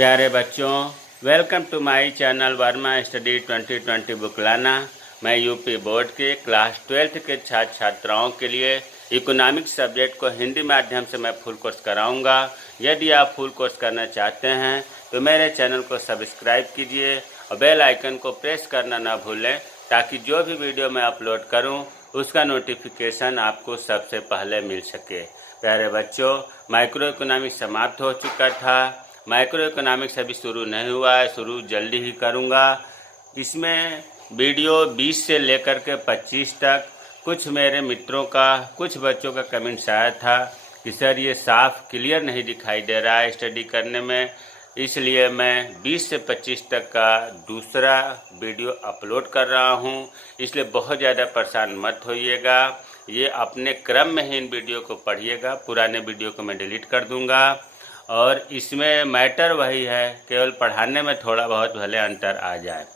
प्यारे बच्चों, welcome to my channel Verma study 2020 बुकलाना। मैं यूपी बोर्ड के क्लास 12th के छात्र छात्राओं के लिए इकोनॉमिक्स सब्जेक्ट को हिंदी माध्यम से मैं फुल कोर्स कराऊंगा। यदि आप फुल कोर्स करना चाहते हैं तो मेरे चैनल को सब्सक्राइब कीजिए और बेल आइकन को प्रेस करना ना भूलें, ताकि जो भी वीडियो मैं अपलोड करूं उसका नोटिफिकेशन आपको सबसे पहले मिल सके। प्यारे बच्चों, माइक्रो इकोनॉमिक्स समाप्त हो चुका था। माइक्रो इकोनॉमिक्स अभी शुरू नहीं हुआ है, शुरू जल्दी ही करूँगा। इसमें वीडियो 20 से लेकर के 25 तक कुछ मेरे मित्रों का, कुछ बच्चों का कमेंट्स आया था कि सर ये साफ क्लियर नहीं दिखाई दे रहा है स्टडी करने में, इसलिए मैं 20 से 25 तक का दूसरा वीडियो अपलोड कर रहा हूं। इसलिए बहुत ज़्यादा परेशान मत होइएगा, ये अपने क्रम में ही इन वीडियो को पढ़िएगा। पुराने वीडियो को मैं डिलीट कर दूंगा और इसमें मैटर वही है, केवल पढ़ाने में थोड़ा बहुत भले अंतर आ जाए।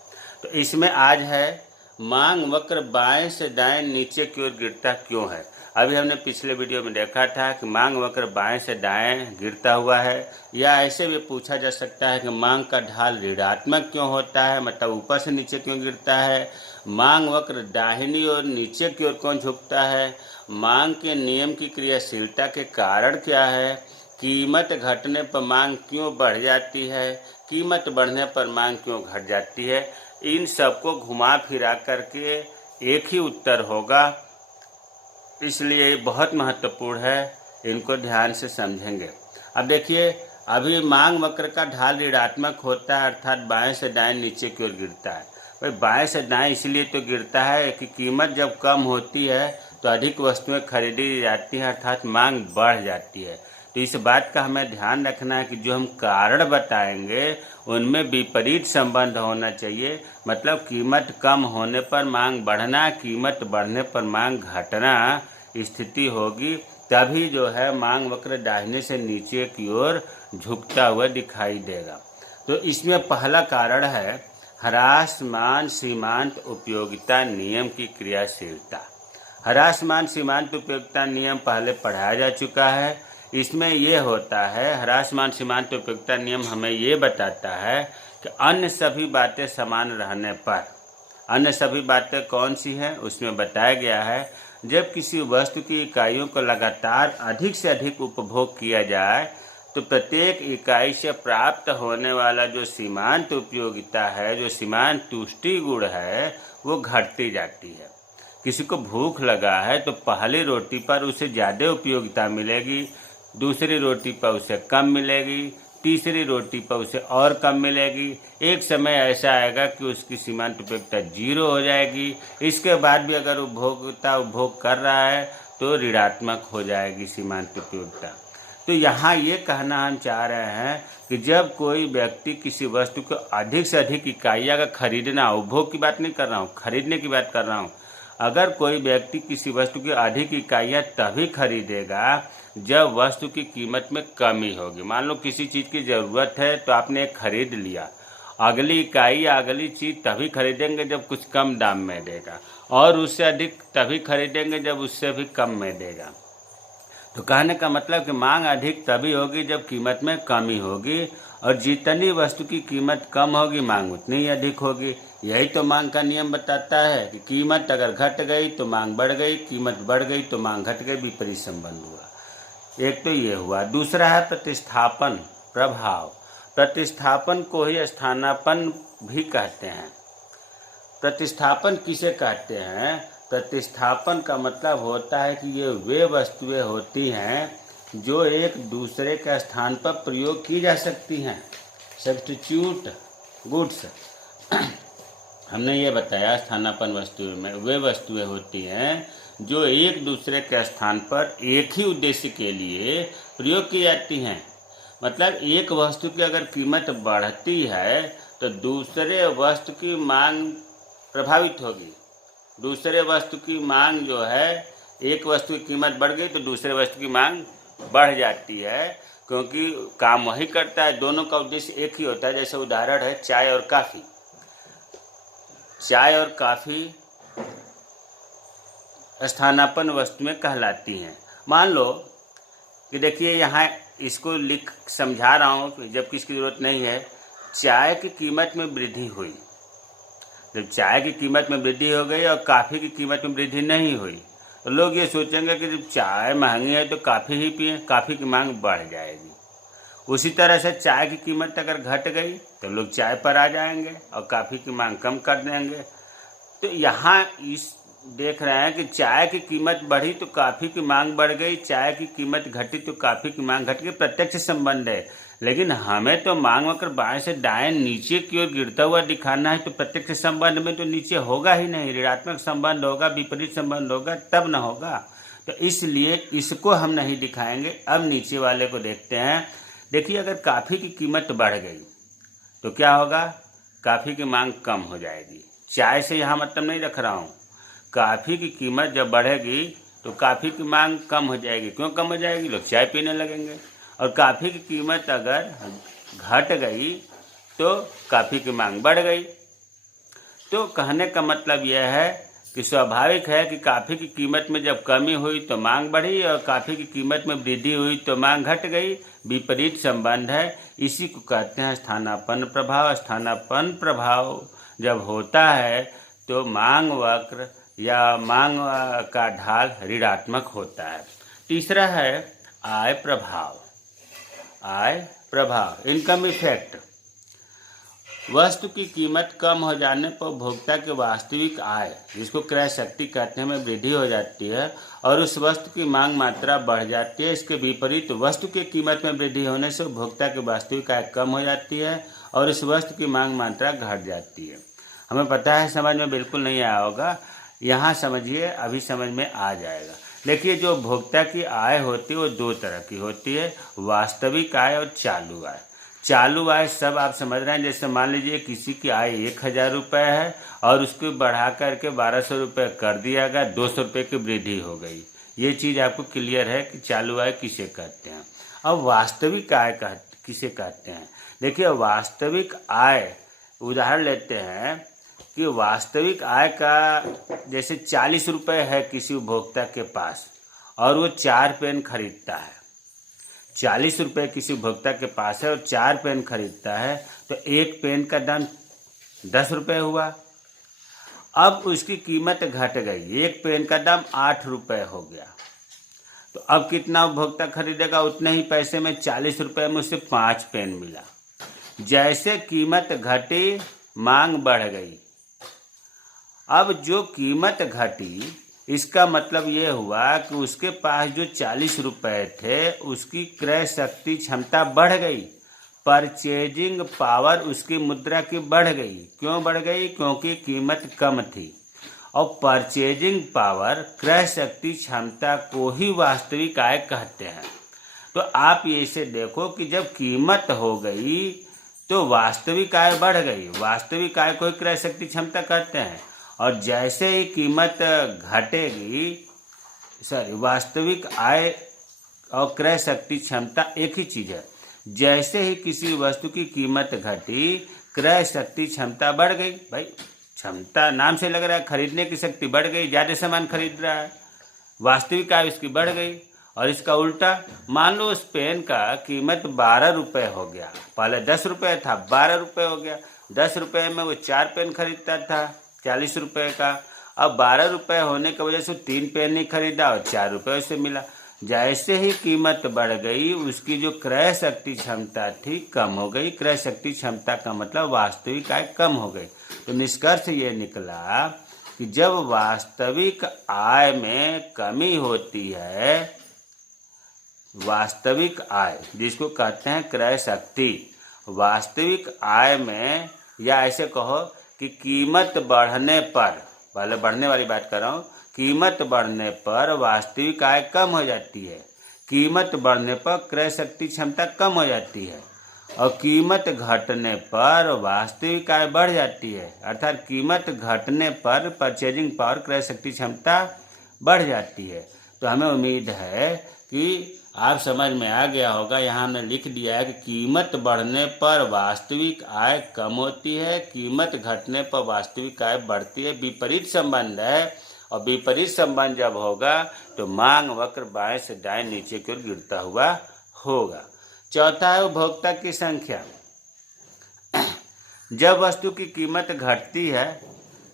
तो इसमें आज है मांग वक्र बाएं से दाएं नीचे की ओर गिरता क्यों है। अभी हमने पिछले वीडियो में देखा था कि मांग वक्र बाएं से दाएं गिरता हुआ है, या ऐसे भी पूछा जा सकता है कि मांग का ढाल ऋणात्मक क्यों होता है, मतलब ऊपर से नीचे क्यों गिरता है। मांग वक्र दाहिनी ओर नीचे की ओर क्यों झुकता है। मांग के नियम की क्रियाशीलता के कारण क्या है। कीमत घटने पर मांग क्यों बढ़ जाती है, कीमत बढ़ने पर मांग क्यों घट जाती है। इन सबको घुमा फिरा करके एक ही उत्तर होगा, इसलिए ये बहुत महत्वपूर्ण है, इनको ध्यान से समझेंगे। अब देखिए, अभी मांग वक्र का ढाल ऋणात्मक होता है, अर्थात बाएं से दाएं नीचे की ओर गिरता है। भाई बाएं से दाएं इसलिए तो गिरता है कि कीमत जब कम होती है तो अधिक वस्तुएं खरीदी जाती हैं, अर्थात मांग बढ़ जाती है। तो इस बात का हमें ध्यान रखना है कि जो हम कारण बताएंगे उनमें विपरीत संबंध होना चाहिए। मतलब कीमत कम होने पर मांग बढ़ना, कीमत बढ़ने पर मांग घटना स्थिति होगी, तभी जो है मांग वक्र दाहिने से नीचे की ओर झुकता हुआ दिखाई देगा। तो इसमें पहला कारण है ह्रासमान सीमांत उपयोगिता नियम की क्रियाशीलता। ह्रासमान सीमांत उपयोगिता नियम पहले पढ़ाया जा चुका है। इसमें यह होता है, ह्रासमान सीमांत उपयोगिता नियम हमें ये बताता है कि अन्य सभी बातें समान रहने पर, अन्य सभी बातें कौन सी हैं, उसमें बताया गया है जब किसी वस्तु की इकाइयों को लगातार अधिक से अधिक उपभोग किया जाए तो प्रत्येक इकाई से प्राप्त होने वाला जो सीमांत उपयोगिता है, जो सीमांत तुष्टि गुण है, वो घटती जाती है। किसी को भूख लगा है तो पहली रोटी पर उसे ज़्यादा उपयोगिता मिलेगी, दूसरी रोटी पर उसे कम मिलेगी, तीसरी रोटी पर उसे और कम मिलेगी। एक समय ऐसा आएगा कि उसकी सीमांत उपयोगिता 0 हो जाएगी। इसके बाद भी अगर उपभोक्ता उपभोग कर रहा है तो ऋणात्मक हो जाएगी सीमांत उपयोगिता। तो यहाँ ये कहना हम चाह रहे हैं कि जब कोई व्यक्ति किसी वस्तु को अधिक से अधिक इकाइयाँ का खरीदना, उपभोग की बात नहीं कर रहा हूँ, खरीदने की बात कर रहा हूँ। अगर कोई व्यक्ति किसी वस्तु की अधिक इकाइयाँ तभी खरीदेगा जब वस्तु की कीमत में कमी होगी। मान लो किसी चीज़ की ज़रूरत है तो आपने एक खरीद लिया, अगली इकाई या अगली चीज़ तभी खरीदेंगे जब कुछ कम दाम में देगा, और उससे अधिक तभी खरीदेंगे जब उससे भी कम में देगा। तो कहने का मतलब कि मांग अधिक तभी होगी जब कीमत में कमी होगी, और जितनी वस्तु की कीमत कम होगी मांग उतनी ही अधिक होगी। यही तो मांग का नियम बताता है कि कीमत अगर घट गई तो मांग बढ़ गई, कीमत बढ़ गई तो मांग घट गई, विपरीत संबंध हुआ। एक तो ये हुआ। दूसरा है प्रतिस्थापन प्रभाव। प्रतिस्थापन को ही स्थानापन्न भी कहते हैं। प्रतिस्थापन किसे कहते हैं? प्रतिस्थापन का मतलब होता है कि ये वे वस्तुएं होती हैं जो एक दूसरे के स्थान पर प्रयोग की जा सकती हैं। सब्स्टिट्यूट गुड्स हमने ये बताया, स्थानापन्न वस्तुओं में वे वस्तुएं होती हैं जो एक दूसरे के स्थान पर एक ही उद्देश्य के लिए प्रयोग की जाती हैं। मतलब एक वस्तु की अगर कीमत बढ़ती है तो दूसरे वस्तु की मांग प्रभावित होगी। दूसरे वस्तु की मांग जो है, एक वस्तु की कीमत बढ़ गई तो दूसरे वस्तु की मांग बढ़ जाती है, क्योंकि काम वही करता है, दोनों का उद्देश्य एक ही होता है। जैसे उदाहरण है चाय और काफ़ी। चाय और काफ़ी स्थानापन्न वस्तुएं कहलाती हैं। मान लो कि देखिए यहाँ इसको लिख समझा रहा हूँ जबकि इसकी ज़रूरत नहीं है। चाय की कीमत में वृद्धि हुई, जब चाय की कीमत में वृद्धि हो गई और कॉफ़ी की कीमत में वृद्धि नहीं हुई तो लोग ये सोचेंगे कि जब चाय महंगी है तो कॉफ़ी ही पिए, कॉफ़ी की मांग बढ़ जाएगी। उसी तरह से चाय की कीमत अगर घट गई तो लोग चाय पर आ जाएंगे और कॉफ़ी की मांग कम कर देंगे। तो यहाँ इस देख रहे हैं कि चाय की कीमत बढ़ी तो कॉफ़ी की मांग बढ़ गई, चाय की कीमत घटी तो कॉफ़ी की मांग घट गई, प्रत्यक्ष संबंध है। लेकिन हमें तो मांग वक्र बाएं से दाएं नीचे की ओर गिरता हुआ दिखाना है, तो प्रत्यक्ष संबंध में तो नीचे होगा ही नहीं, ऋणात्मक संबंध होगा, विपरीत संबंध होगा, तब न होगा। तो इसलिए इसको हम नहीं दिखाएंगे। अब नीचे वाले को देखते हैं। देखिए, अगर कॉफ़ी की कीमत बढ़ गई तो क्या होगा, कॉफ़ी की मांग कम हो जाएगी। चाय से यहाँ मतलब नहीं रख रहा हूँ, कॉफ़ी की कीमत जब बढ़ेगी तो कॉफ़ी की मांग कम हो जाएगी। क्यों कम हो जाएगी, लोग चाय पीने लगेंगे। और कॉफ़ी की कीमत अगर घट गई तो कॉफ़ी की मांग बढ़ गई। तो कहने का मतलब यह है कि स्वाभाविक है कि कॉफ़ी की कीमत में जब कमी हुई तो मांग बढ़ी और कॉफ़ी की कीमत में वृद्धि हुई तो मांग घट गई। विपरीत संबंध है, इसी को कहते हैं स्थानापन्न प्रभाव। स्थानापन्न प्रभाव जब होता है तो मांग वक्र या मांग का ढाल ऋणात्मक होता है। तीसरा है आय प्रभाव। आय प्रभाव, इनकम इफेक्ट। वस्तु की कीमत कम हो जाने पर उपभोक्ता की वास्तविक आय, जिसको क्रय शक्ति कहते हैं, में वृद्धि हो जाती है और उस वस्तु की मांग मात्रा बढ़ जाती है। इसके विपरीत वस्तु की कीमत में वृद्धि होने से उपभोक्ता की वास्तविक आय कम हो जाती है और उस वस्तु की मांग मात्रा घट जाती है। हमें पता है समझ में बिल्कुल नहीं आया होगा, यहाँ समझिए, अभी समझ में आ जाएगा। देखिए, जो उपभोक्ता की आय होती है वो दो तरह की होती है, वास्तविक आय और चालू आय। चालू आय सब आप समझ रहे हैं। जैसे मान लीजिए किसी की आय 1000 रुपये है और उसको बढ़ा करके 1200 रुपये कर दिया गया, 200 रुपये की वृद्धि हो गई। ये चीज़ आपको क्लियर है कि चालू आय किसे कहते हैं। अब वास्तविक आय किसे कहते हैं। देखिए, वास्तविक आय, उदाहरण लेते हैं कि वास्तविक आय का जैसे 40 रुपये है किसी उपभोक्ता के पास और वो 4 पेन खरीदता है। 40 रुपये किसी उपभोक्ता के पास है और 4 पेन खरीदता है, तो एक पेन का दाम 10 रुपये हुआ। अब उसकी कीमत घट गई, एक पेन का दाम 8 रुपये हो गया। तो अब कितना उपभोक्ता खरीदेगा, उतने ही पैसे में 40 रुपये में उसे 5 पेन मिला। जैसे कीमत घटी मांग बढ़ गई। अब जो कीमत घटी, इसका मतलब ये हुआ कि उसके पास जो 40 रुपये थे उसकी क्रय शक्ति क्षमता बढ़ गई, परचेजिंग पावर उसकी मुद्रा की बढ़ गई। क्यों बढ़ गई, क्योंकि कीमत कम थी। और परचेजिंग पावर, क्रय शक्ति क्षमता को ही वास्तविक आय कहते हैं। तो आप इसे देखो कि जब कीमत हो गई तो वास्तविक आय बढ़ गई। वास्तविक आय को ही क्रय शक्ति क्षमता कहते हैं। और जैसे ही कीमत घटेगी, वास्तविक आय और क्रय शक्ति क्षमता एक ही चीज़ है। जैसे ही किसी वस्तु की कीमत घटी, क्रय शक्ति क्षमता बढ़ गई। भाई, क्षमता नाम से लग रहा है, खरीदने की शक्ति बढ़ गई, ज़्यादा सामान खरीद रहा है, वास्तविक आय उसकी बढ़ गई। और इसका उल्टा, मान लो उस पेन का कीमत 12 रुपये हो गया, पहले 10 रुपये था, 12 रुपये हो गया। 10 रुपये में वो 4 पेन खरीदता था 40 रुपये का, अब 12 रुपये होने की वजह से 3 पेन नहीं खरीदा और 4 रुपये से मिला। जैसे ही कीमत बढ़ गई, उसकी जो क्रय शक्ति क्षमता थी कम हो गई। क्रय शक्ति क्षमता का मतलब वास्तविक आय कम हो गई। तो निष्कर्ष ये निकला कि जब वास्तविक आय में कमी होती है, वास्तविक आय जिसको कहते हैं क्रय शक्ति, वास्तविक आय में, या ऐसे कहो कि कीमत बढ़ने पर, पहले बढ़ने वाली बात कर रहा हूँ, कीमत बढ़ने पर वास्तविक आय कम हो जाती है। कीमत बढ़ने पर क्रय शक्ति क्षमता कम हो जाती है और कीमत घटने पर वास्तविक आय बढ़ जाती है। अर्थात कीमत घटने पर परचेजिंग पावर, क्रय शक्ति क्षमता बढ़ जाती है। तो हमें उम्मीद है कि आप समझ में आ गया होगा। यहाँ हमने लिख दिया है कि कीमत बढ़ने पर वास्तविक आय कम होती है, कीमत घटने पर वास्तविक आय बढ़ती है। विपरीत संबंध है और विपरीत संबंध जब होगा तो मांग वक्र बाएं से दाएं नीचे की ओर गिरता हुआ होगा। चौथा है उपभोक्ता की संख्या। जब वस्तु की कीमत घटती है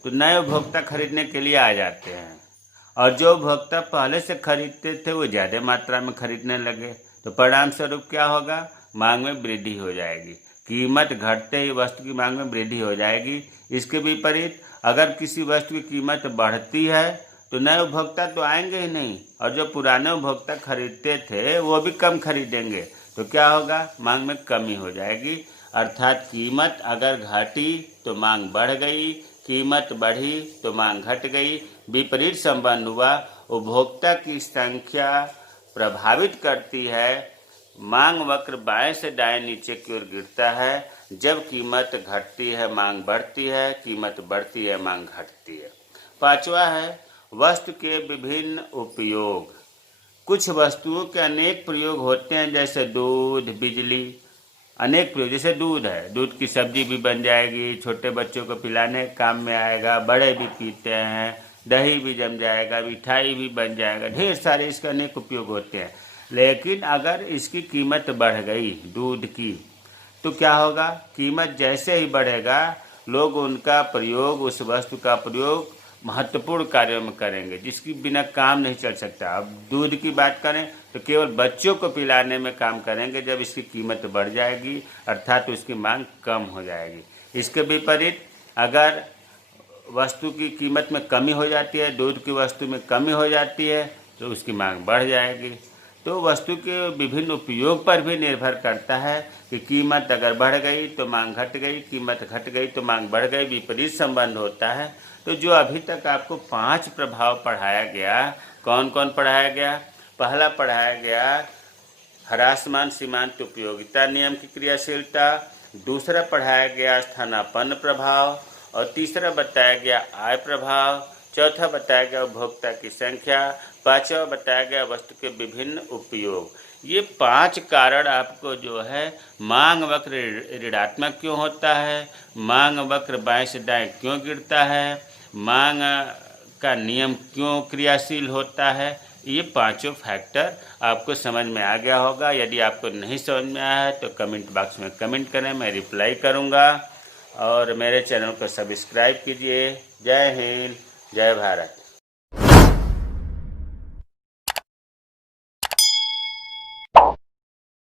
तो नए उपभोक्ता खरीदने के लिए आ जाते हैं, और जो उपभोक्ता पहले से खरीदते थे वो ज़्यादा मात्रा में खरीदने लगे, तो परिणाम स्वरूप क्या होगा? मांग में वृद्धि हो जाएगी। कीमत घटते ही वस्तु की मांग में वृद्धि हो जाएगी। इसके विपरीत अगर किसी वस्तु की कीमत बढ़ती है तो नए उपभोक्ता तो आएंगे ही नहीं, और जो पुराने उपभोक्ता खरीदते थे वो भी कम खरीदेंगे, तो क्या होगा? मांग में कमी हो जाएगी। अर्थात कीमत अगर घटी तो मांग बढ़ गई, कीमत बढ़ी तो मांग घट गई। विपरीत संबंध हुआ। उपभोक्ता की संख्या प्रभावित करती है, मांग वक्र बाएं से दाएं नीचे की ओर गिरता है। जब कीमत घटती है मांग बढ़ती है, कीमत बढ़ती है मांग घटती है। पांचवा है वस्तु के विभिन्न उपयोग। कुछ वस्तुओं के अनेक प्रयोग होते हैं, जैसे दूध, बिजली, अनेक प्रयोग। जैसे दूध है, दूध की सब्जी भी बन जाएगी, छोटे बच्चों को पिलाने काम में आएगा, बड़े भी पीते हैं, दही भी जम जाएगा, मिठाई भी बन जाएगा, ढेर सारे इसके अनेक उपयोग होते हैं। लेकिन अगर इसकी कीमत बढ़ गई दूध की, तो क्या होगा? कीमत जैसे ही बढ़ेगा लोग उनका प्रयोग, उस वस्तु का प्रयोग महत्वपूर्ण कार्यों में करेंगे, जिसकी बिना काम नहीं चल सकता। अब दूध की बात करें तो केवल बच्चों को पिलाने में काम करेंगे जब इसकी कीमत बढ़ जाएगी, अर्थात उसकी मांग कम हो जाएगी। इसके विपरीत अगर वस्तु की कीमत में कमी हो जाती है, दूध की वस्तु में कमी हो जाती है, तो उसकी मांग बढ़ जाएगी। तो वस्तु के विभिन्न उपयोग पर भी निर्भर करता है कि कीमत अगर बढ़ गई तो मांग घट गई, कीमत घट गई तो मांग बढ़ गई, विपरीत संबंध होता है। तो जो अभी तक आपको 5 प्रभाव पढ़ाया गया, कौन कौन पढ़ाया गया? पहला पढ़ाया गया ह्रासमान सीमांत उपयोगिता नियम की क्रियाशीलता, दूसरा पढ़ाया गया स्थानापन्न प्रभाव, और तीसरा बताया गया आय प्रभाव, चौथा बताया गया उपभोक्ता की संख्या, पांचवा बताया गया वस्तु के विभिन्न उपयोग। ये 5 कारण आपको जो है मांग वक्र ऋणात्मक क्यों होता है, मांग वक्र बाएं से दाएं क्यों गिरता है, मांग का नियम क्यों क्रियाशील होता है, ये 5 फैक्टर आपको समझ में आ गया होगा। यदि आपको नहीं समझ में आया है तो कमेंट बॉक्स में कमेंट करें, मैं रिप्लाई करूँगा। और मेरे चैनल को सब्सक्राइब कीजिए। जय हिंद, जय भारत।